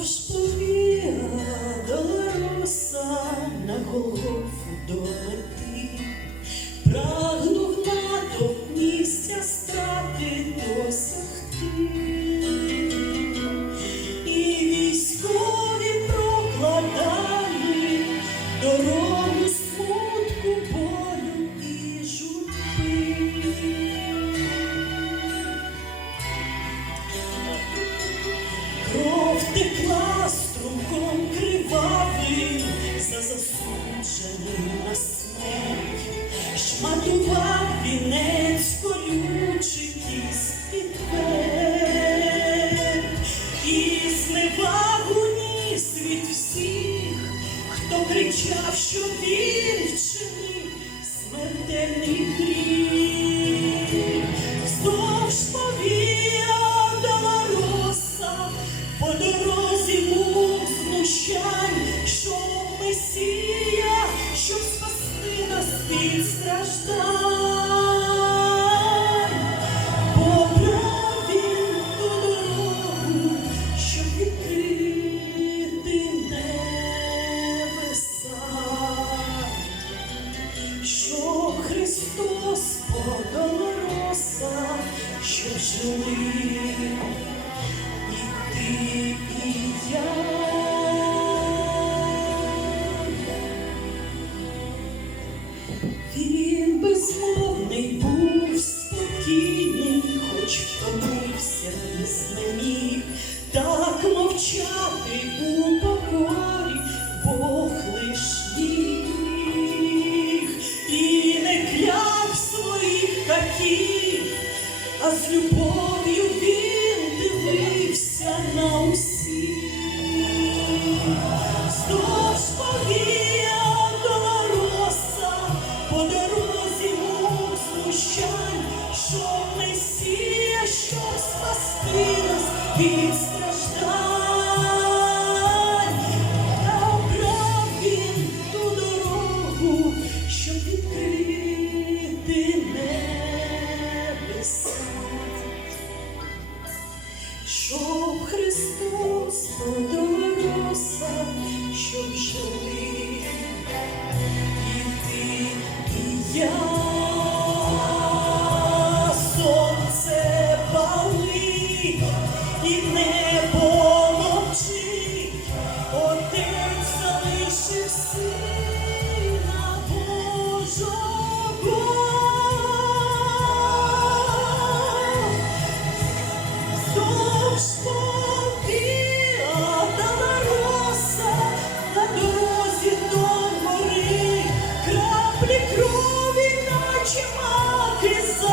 Вздовж повія Долороса на голову до мети, текла струмком кривавим за засудженим на смерть, шматував вінець колючих із підвер, і зневагу ніс від всіх, хто кричав, що він вчинив смертельний гріх. Подолороса, що жили і ти, і я. Він безмовний був спокійний, хоч втомився і знеміг, так мовчати у а з любов'ю він дивився на усіх. Здовж повія колороса, по дорозі мов знущань, що не сіє, спасти нас від щоб Христос подолився, щоб жили і ти, і я. Сонце пали і небо мовчить, отець залишився. kiss